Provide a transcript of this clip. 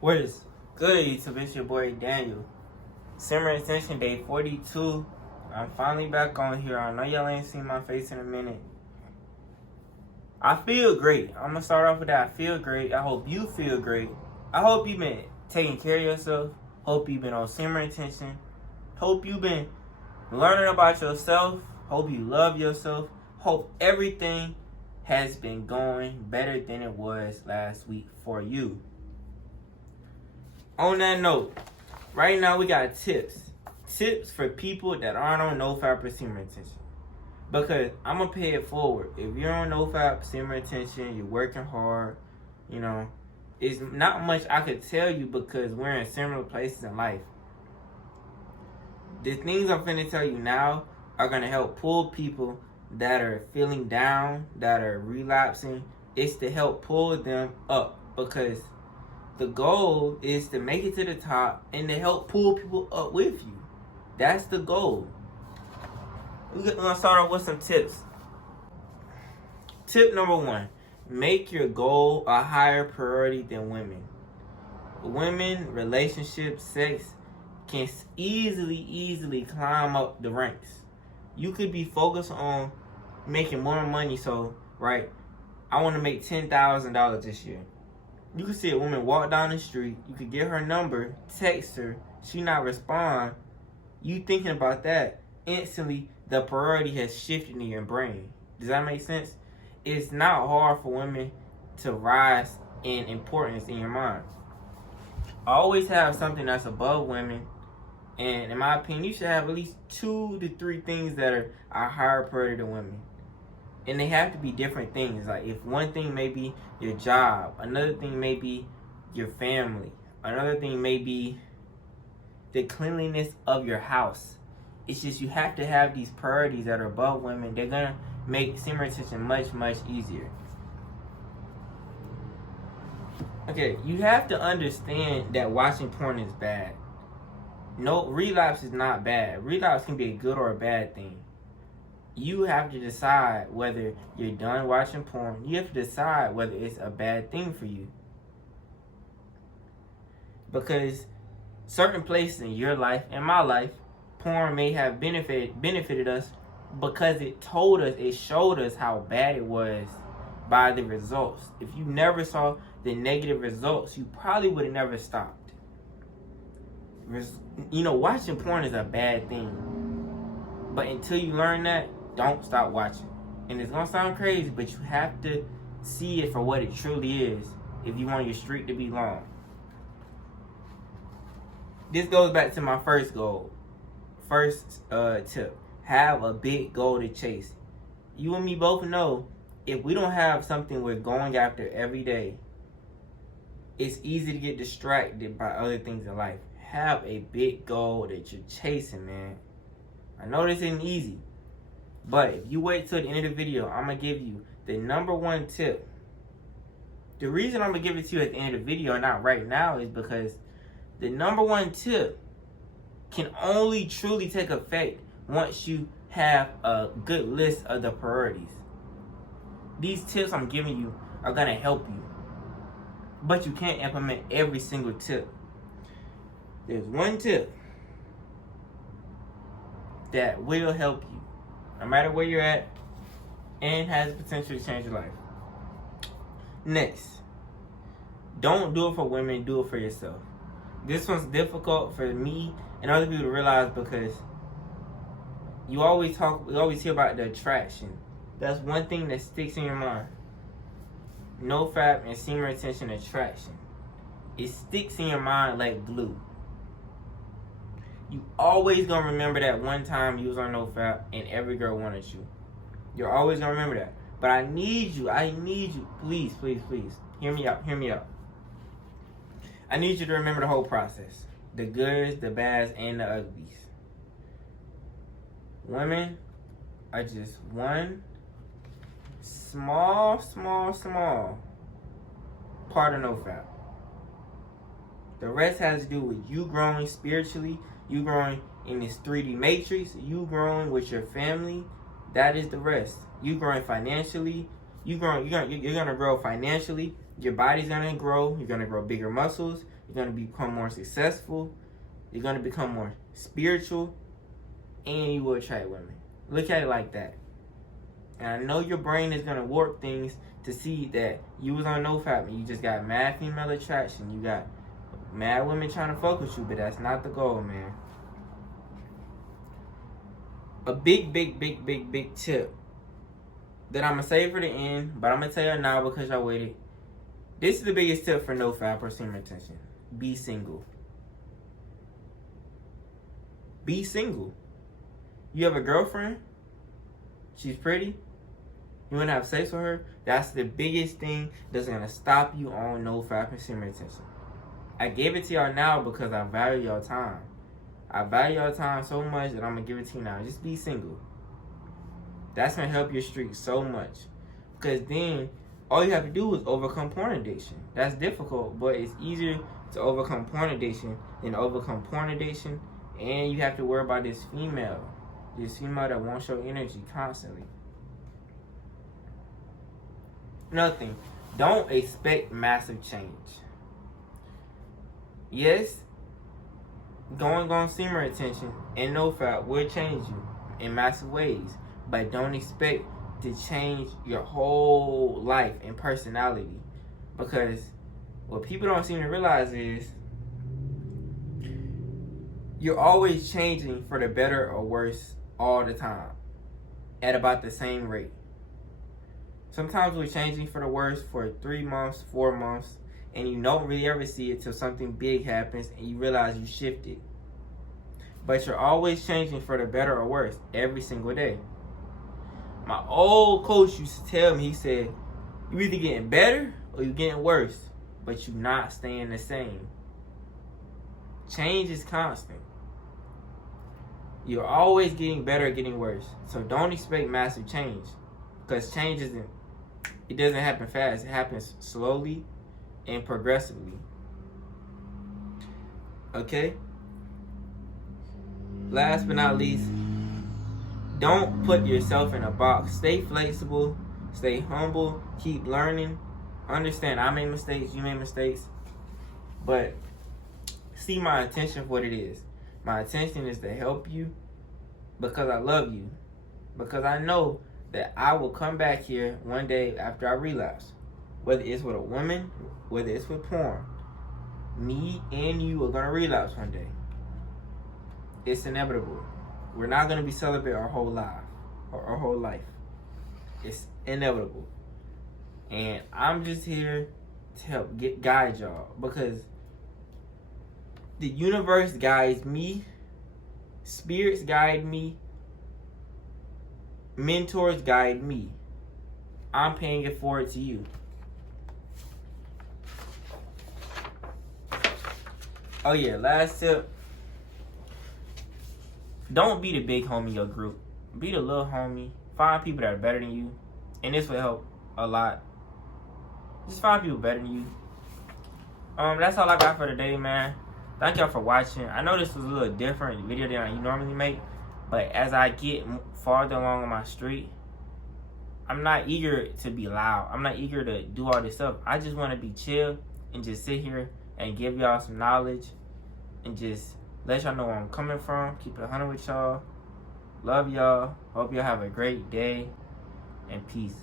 What is good, YouTube? It's your boy Daniel. Semen Retention Day 42. I'm finally back on here. I know y'all ain't seen my face in a minute. I feel great. I'm gonna start off with that. I feel great. I hope you feel great. I hope you've been taking care of yourself. Hope you've been on semen retention. Hope you've been learning about yourself. Hope you love yourself. Hope everything has been going better than it was last week for you. On that note, right now we got tips. Tips for people that aren't on NoFap or semen retention. Because I'm going to pay it forward. If you're on NoFap, semen retention, you're working hard, it's not much I could tell you because we're in similar places in life. The things I'm finna tell you now are going to help pull people that are feeling down, that are relapsing. It's to help pull them up because the goal is to make it to the top and to help pull people up with you. That's the goal. We're going to start off with some tips. Tip number 1. Make your goal a higher priority than women. Women, relationships, sex can easily climb up the ranks. You could be focused on making more money. So, right, I want to make $10,000 this year. You could see a woman walk down the street. You could get her number, text her. She not respond. You thinking about that. Instantly, the priority has shifted in your brain. Does that make sense? It's not hard for women to rise in importance in your mind. Always have something that's above women. And in my opinion, you should have at least 2 to 3 things that are higher priority than women. And they have to be different things. Like if one thing may be your job, another thing may be your family, another thing may be the cleanliness of your house. It's just you have to have these priorities that are above women. They're gonna make semen retention much easier. Okay, you have to understand that watching porn is bad. No, relapse is not bad. Relapse can be a good or a bad thing. You have to decide whether you're done watching porn. You have to decide whether it's a bad thing for you. Because certain places in your life and my life, porn may have benefited us because it showed us how bad it was by the results. If you never saw the negative results, you probably would have never stopped. Watching porn is a bad thing. But until you learn that, don't stop watching. And it's going to sound crazy, but you have to see it for what it truly is if you want your streak to be long. This goes back to my first goal. First tip. Have a big goal to chase. You and me both know if we don't have something we're going after every day, it's easy to get distracted by other things in life. Have a big goal that you're chasing, man. I know this isn't easy, but if you wait till the end of the video, I'm going to give you the number 1 tip. The reason I'm going to give it to you at the end of the video, not right now, is because the number 1 tip can only truly take effect once you have a good list of the priorities. These tips I'm giving you are going to help you, but you can't implement every single tip. There's one tip that will help you, no matter where you're at, and has the potential to change your life. Next, don't do it for women, do it for yourself. This one's difficult for me and other people to realize because we always hear about the attraction. That's one thing that sticks in your mind. NoFap and semen retention attraction. It sticks in your mind like glue. You always gonna remember that one time you was on NoFap and every girl wanted you. You're always gonna remember that. But I need you, please, hear me out. I need you to remember the whole process. The goods, the bads, and the uglies. Women are just one small part of NoFap. The rest has to do with you growing spiritually, you growing in this 3D matrix, you growing with your family. That is the rest. You growing financially, you're gonna grow financially. Your body's gonna grow. You're gonna grow bigger muscles. You're going to become more successful. You're going to become more spiritual. And you will attract women. Look at it like that. And I know your brain is going to warp things to see that you was on NoFap and you just got mad female attraction. You got mad women trying to fuck with you, but that's not the goal, man. A big tip that I'm going to save for the end, but I'm going to tell you now because y'all waited. This is the biggest tip for NoFap or semen retention. Be single. Be single. You have a girlfriend? She's pretty? You want to have sex with her? That's the biggest thing that's going to stop you on NoFap and semen retention. I gave it to y'all now because I value y'all time. I value y'all time so much that I'm going to give it to you now. Just be single. That's going to help your streak so much. Because then, all you have to do is overcome porn addiction. That's difficult, but it's easier to overcome porn addiction than overcome porn addiction. And you have to worry about this female that wants your energy constantly. Nothing. Don't expect massive change. Yes, going on semen retention and NoFap will change you in massive ways, but don't expect to change your whole life and personality, because what people don't seem to realize is you're always changing for the better or worse all the time at about the same rate. Sometimes we're changing for the worse for 3 months, 4 months, and you don't really ever see it till something big happens and you realize you shifted. But you're always changing for the better or worse every single day. My old coach used to tell me, he said, you're either getting better or you're getting worse, but you're not staying the same. Change is constant. You're always getting better or getting worse. So don't expect massive change, because change it doesn't happen fast. It happens slowly and progressively. Okay? Last but not least, don't put yourself in a box. Stay flexible, stay humble, keep learning. Understand, I made mistakes, you made mistakes, but see my intention for what it is. My intention is to help you because I love you, because I know that I will come back here one day after I relapse. Whether it's with a woman, whether it's with porn, me and you are going to relapse one day. It's inevitable. We're not going to be celibate our whole life. It's inevitable. And I'm just here to help guide y'all, because the universe guides me, spirits guide me, mentors guide me. I'm paying it forward to you. Oh yeah, last tip. Don't be the big homie in your group. Be the little homie. Find people that are better than you. And this will help a lot. Just find people better than you. That's all I got for today, man. Thank y'all for watching. I know this was a little different video than I normally make, but as I get farther along on my street, I'm not eager to be loud. I'm not eager to do all this stuff. I just want to be chill and just sit here and give y'all some knowledge and just let y'all know where I'm coming from. Keep it 100 with y'all. Love y'all. Hope y'all have a great day, and peace.